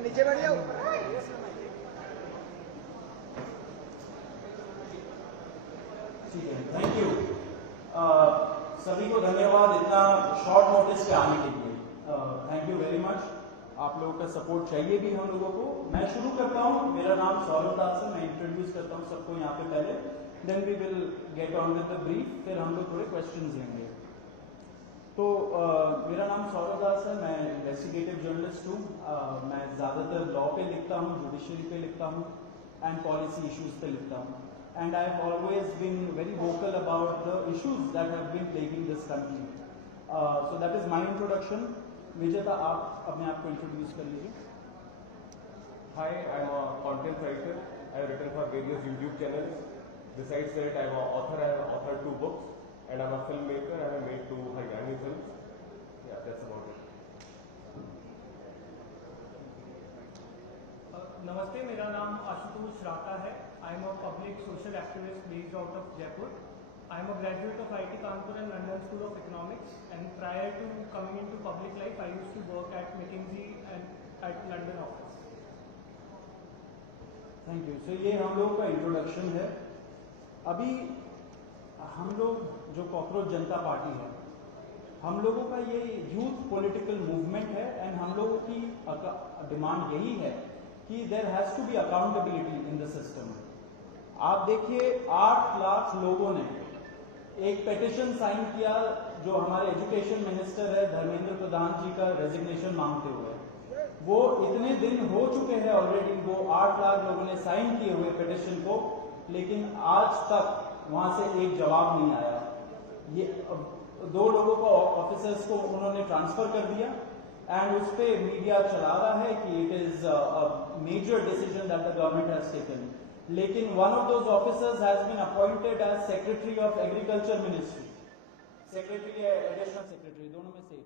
नीचे बैठ जाओ। ठीक है, थैंक यू। सभी को धन्यवाद इतना शॉर्ट नोटिस पे आने के लिए। Thank you very much. आप लोगों का सपोर्ट चाहिए भी हम लोगों को। मैं शुरू करता हूँ। मेरा नाम सौरभ दास है। मैं इंट्रोड्यूस करता हूँ सबको यहाँ पे पहले, then we will get on with the brief, फिर हम लोग थोड़े क्वेश्चंस लेंगे। तो मेरा नाम सौरभ दास है। मैं इन्वेस्टिगेटिव जर्नलिस्ट हूँ। मैं ज़्यादातर लॉ पे लिखता हूँ, जुडिशरी पे लिखता हूँ एंड पॉलिसी इश्यूज पे लिखता हूँ। And I have always been very vocal about the issues that have been plaguing this country. So that is my introduction. Vijeta, आप अपने आप को इंट्रोड्यूस कर लीजिए। Hi, I'm a content writer. I have written for various YouTube channels. Besides that, I am an author. I have authored 2 books, and I'm a filmmaker. I have made 2 Haryani films. Yeah, that's about it. नमस्ते, मेरा नाम आशुतोष राका है। I am a public social activist based out of Jaipur. I am a graduate of IIT Kanpur and London school of economics, and prior to coming into public life I used to work at McKinsey and at London office. Thank you. So ये हम लोग का introduction है। अभी हम लोग जो cockroach जनता party है, हम लोगों का ये यूथ पॉलिटिकल मूवमेंट है एंड हम लोगों की डिमांड यही है कि there has to be accountability in the system. आप देखिए 8 लाख लोगों ने एक पेटिशन साइन किया जो हमारे एजुकेशन मिनिस्टर है धर्मेंद्र प्रधान जी का रेजिग्नेशन मांगते हुए। वो इतने दिन हो चुके हैं ऑलरेडी, वो 8 लाख लोगों ने साइन किए हुए पिटिशन को, लेकिन आज तक वहां से एक जवाब नहीं आया। ये 2 लोगों को ऑफिसर्स को उन्होंने ट्रांसफर कर दिया एंड उस पर मीडिया चला रहा है कि it is a major decision that the government has taken. लेकिन one of those officers has been appointed as secretary of agriculture ministry, secretary या एडिशनल सेक्रेटरी, दोनों में से।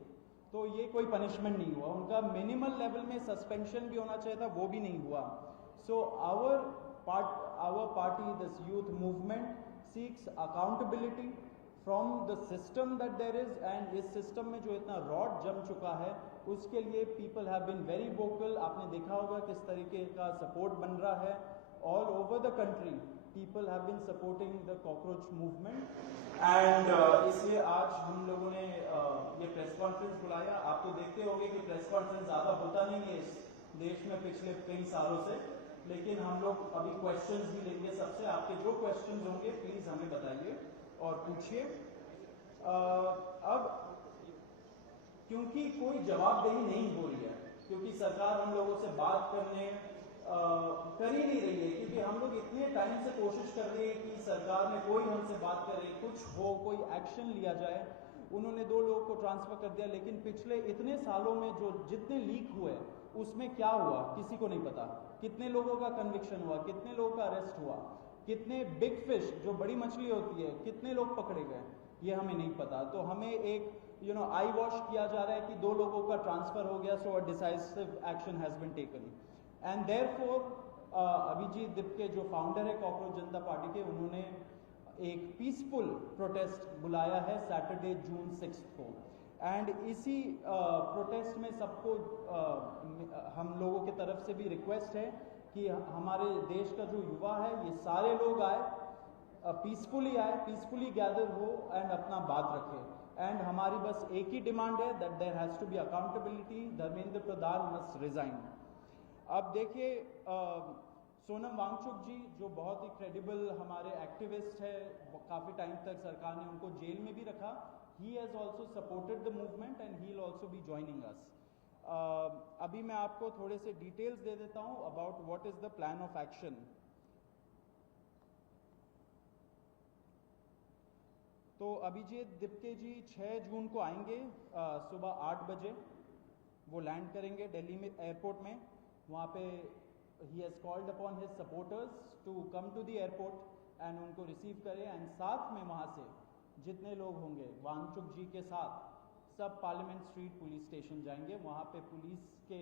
तो ये कोई पनिशमेंट नहीं हुआ उनका। मिनिमल लेवल में सस्पेंशन भी होना चाहिए था, वो भी नहीं हुआ। So our party, this youth movement seeks accountability from the system that there is, and इस सिस्टम में जो इतना रॉड जम चुका है उसके लिए people have been very vocal. आपने देखा होगा किस तरीके का सपोर्ट बन रहा है all over the country. People have been supporting the cockroach movement and इसलिए आज हम लोगों ने ये प्रेस कॉन्फ्रेंस बुलाया। आप तो देखते होंगे कि प्रेस कॉन्फ्रेंस ज्यादा होता नहीं है इस देश में पिछले कई सालों से, लेकिन हम लोग अभी क्वेश्चंस भी लेंगे सबसे। आपके जो क्वेश्चंस होंगे प्लीज हमें बताइए और पूछिए। अब क्योंकि कोई जवाबदेही नहीं हो रही है, क्योंकि सरकार हम लोगों से बात करने कर ही नहीं रही है, क्योंकि हम लोग इतने टाइम से कोशिश कर रहे हैं कि सरकार में कोई हमसे बात करे, कुछ हो, कोई एक्शन लिया जाए। उन्होंने 2 लोगों को ट्रांसफर कर दिया, लेकिन पिछले इतने सालों में जो जितने लीक हुए उसमें क्या हुआ किसी को नहीं पता। कितने लोगों का कन्विक्शन हुआ, कितने लोगों का अरेस्ट हुआ, कितने बिग फिश जो बड़ी मछली होती है कितने लोग पकड़े गए, ये हमें नहीं पता। तो हमें एक आई वॉश किया जा रहा है कि 2 लोगों का ट्रांसफर हो गया, so a decisive action has been taken. And therefore Abhijit Dipke जो फाउंडर है कॉकरोच जनता पार्टी के, उन्होंने एक पीसफुल प्रोटेस्ट बुलाया है सैटरडे जून 6 को। एंड इसी प्रोटेस्ट में सबको हम लोगों की तरफ से भी रिक्वेस्ट है कि हमारे देश का जो युवा है ये सारे लोग आए, पीसफुली आए, पीसफुली गैदर हो एंड अपना बात रखे। एंड हमारी बस एक ही डिमांड है that there has to be accountability, Dharmendra Pradhan must resign. अब देखिए सोनम वांगचुक जी जो बहुत ही क्रेडिबल हमारे एक्टिविस्ट है, काफ़ी टाइम तक सरकार ने उनको जेल में भी रखा, he has also supported the movement and he will also be joining us. अभी मैं आपको थोड़े से डिटेल्स दे देता हूं about what is the plan of action. तो अभिजीत दिप्के जी 6 जून को आएंगे सुबह 8 बजे, वो लैंड करेंगे दिल्ली में एयरपोर्ट में। वहाँ पे ही has called upon his supporters to come to the airport and उनको रिसीव करें, एंड साथ में वहाँ से जितने लोग होंगे वांगचुक जी के साथ सब पार्लियामेंट स्ट्रीट पुलिस स्टेशन जाएंगे। वहाँ पे पुलिस के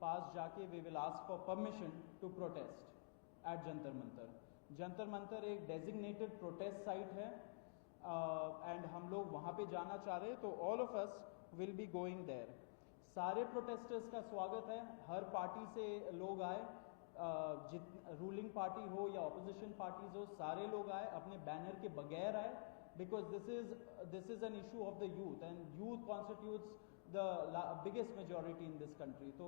पास जाके we will ask for permission to protest at Jantar Mantar. Jantar Mantar एक डेजिग्नेटेड प्रोटेस्ट साइट है एंड हम लोग वहाँ पे जाना चाह रहे हैं, तो all of us will be going there. सारे प्रोटेस्टर्स का स्वागत है, हर पार्टी से लोग आए, रूलिंग पार्टी हो या ऑपोजिशन पार्टीज हो, सारे लोग आए, अपने बैनर के बगैर आए, because this is an issue of the youth and youth constitutes the biggest majority in this country. So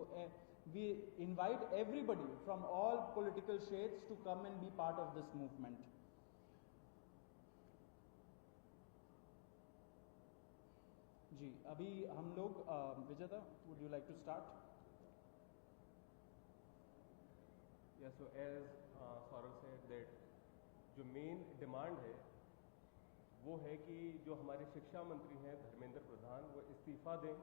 we invite everybody from all political shades to come and be part of this movement. जी अभी हम लोग विजेता, would you like to start? Yeah, so as Saurav said that जो main demand है वो है कि जो हमारे शिक्षा मंत्री हैं धर्मेंद्र प्रधान वो इस्तीफा दें,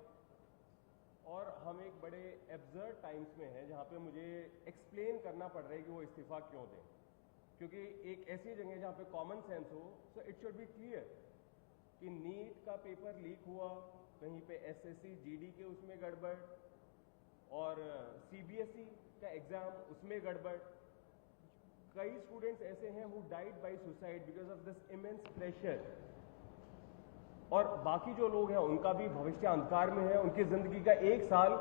और हम एक बड़े एब्सर्ड टाइम्स में हैं जहाँ पे मुझे एक्सप्लेन करना पड़ रहा है कि वो इस्तीफा क्यों दें, क्योंकि एक ऐसी जगह जहाँ पे कॉमन सेंस हो, so it should be clear कि नीट का पेपर लीक हुआ, कहीं पे एसएससी जीडी के उसमें गड़बड़, और सीबीएसई का एग्जाम उसमें गड़बड़। कई स्टूडेंट्स ऐसे हैं who died by suicide because of this immense pressure, और बाकी जो लोग हैं उनका भी भविष्य अंधकार में है, उनकी जिंदगी का 1 साल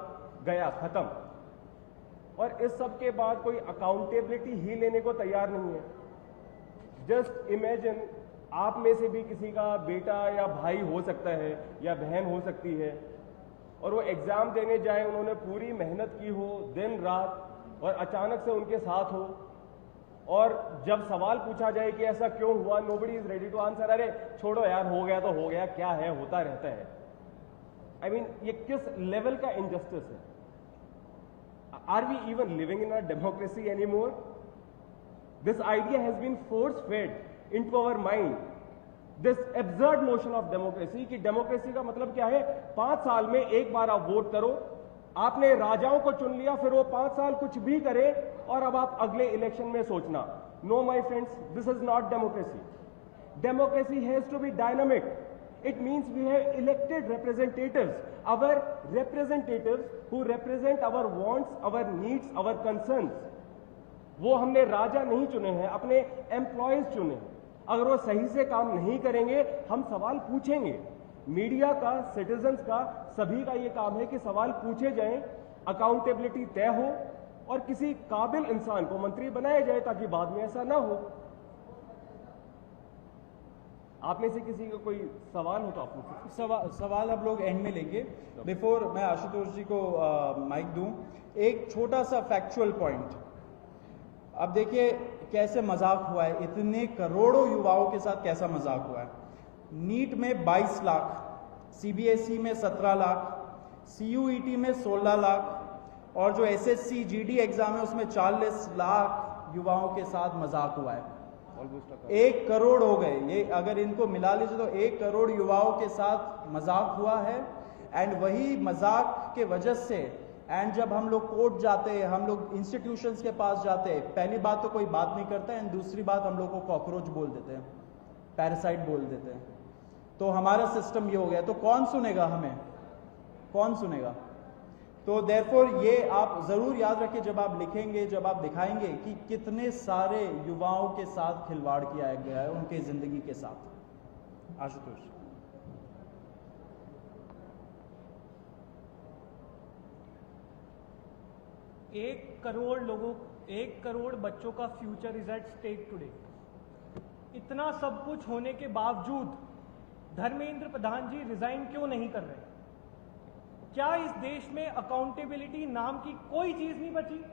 गया खत्म, और इस सब के बाद कोई अकाउंटेबिलिटी ही लेने को तैयार नहीं है। जस्ट इमेजिन आप में से भी किसी का बेटा या भाई हो सकता है या बहन हो सकती है, और वो एग्जाम देने जाए, उन्होंने पूरी मेहनत की हो दिन रात, और अचानक से उनके साथ हो, और जब सवाल पूछा जाए कि ऐसा क्यों हुआ, nobody is ready to answer, अरे छोड़ो यार हो गया तो हो गया, क्या है होता रहता है। आई मीन ये किस लेवल का इनजस्टिस है? Are we even living in a democracy any more? This idea has been force fed into our mind, this absurd notion of democracy, कि डेमोक्रेसी का मतलब क्या है, 5 साल में एक बार आप वोट करो, आपने राजाओं को चुन लिया, फिर वो 5 साल कुछ भी करे, और अब आप अगले इलेक्शन में सोचना। No my friends, this is not democracy. Democracy has to be dynamic. It means we have elected representatives, our representatives who represent our wants, our needs, our concerns. वो हमने राजा नहीं चुने हैं, अपने एम्प्लॉयज चुने हैं। अगर वो सही से काम नहीं करेंगे, हम सवाल पूछेंगे। मीडिया का, सिटीजन्स का, सभी का ये काम है कि सवाल पूछे जाएं, अकाउंटेबिलिटी तय हो, और किसी काबिल इंसान को मंत्री बनाया जाए ताकि बाद में ऐसा ना हो। आप में से किसी का कोई सवाल हो तो आप पूछिए। सवाल आप लोग एंड में लेंगे। बिफोर मैं आशुतोष जी को माइक दूं, एक छोटा सा फैक्चुअल पॉइंट। अब देखिए कैसे मजाक हुआ है, इतने करोड़ों युवाओं के साथ कैसा मजाक हुआ है। नीट में 22 लाख, सीबीएसई में 17 लाख, सीयूईटी में 16 लाख, और जो एसएससी जीडी एग्जाम है उसमें 40 लाख युवाओं के साथ मजाक हुआ है। 1 करोड़ हो गए ये, अगर इनको मिला लीजिए तो 1 करोड़ युवाओं के साथ मजाक हुआ है। एंड वही मजाक के वजह से, एंड जब हम लोग कोर्ट जाते हैं, हम लोग इंस्टीट्यूशंस के पास जाते हैं, पहली बात तो कोई बात नहीं करता है, एंड दूसरी बात हम लोग को कॉकरोच बोल देते हैं, पैरासाइट बोल देते हैं। तो हमारा सिस्टम ये हो गया, तो कौन सुनेगा हमें, कौन सुनेगा? तो देयरफॉर ये आप जरूर याद रखें जब आप लिखेंगे, जब आप दिखाएंगे कि कितने सारे युवाओं के साथ खिलवाड़ किया गया है उनके जिंदगी के साथ। आशुतोष। 1 करोड़ बच्चों का future is at stake today. इतना सब कुछ होने के बावजूद धर्मेंद्र प्रधान जी रिजाइन क्यों नहीं कर रहे? क्या इस देश में अकाउंटेबिलिटी नाम की कोई चीज नहीं बची?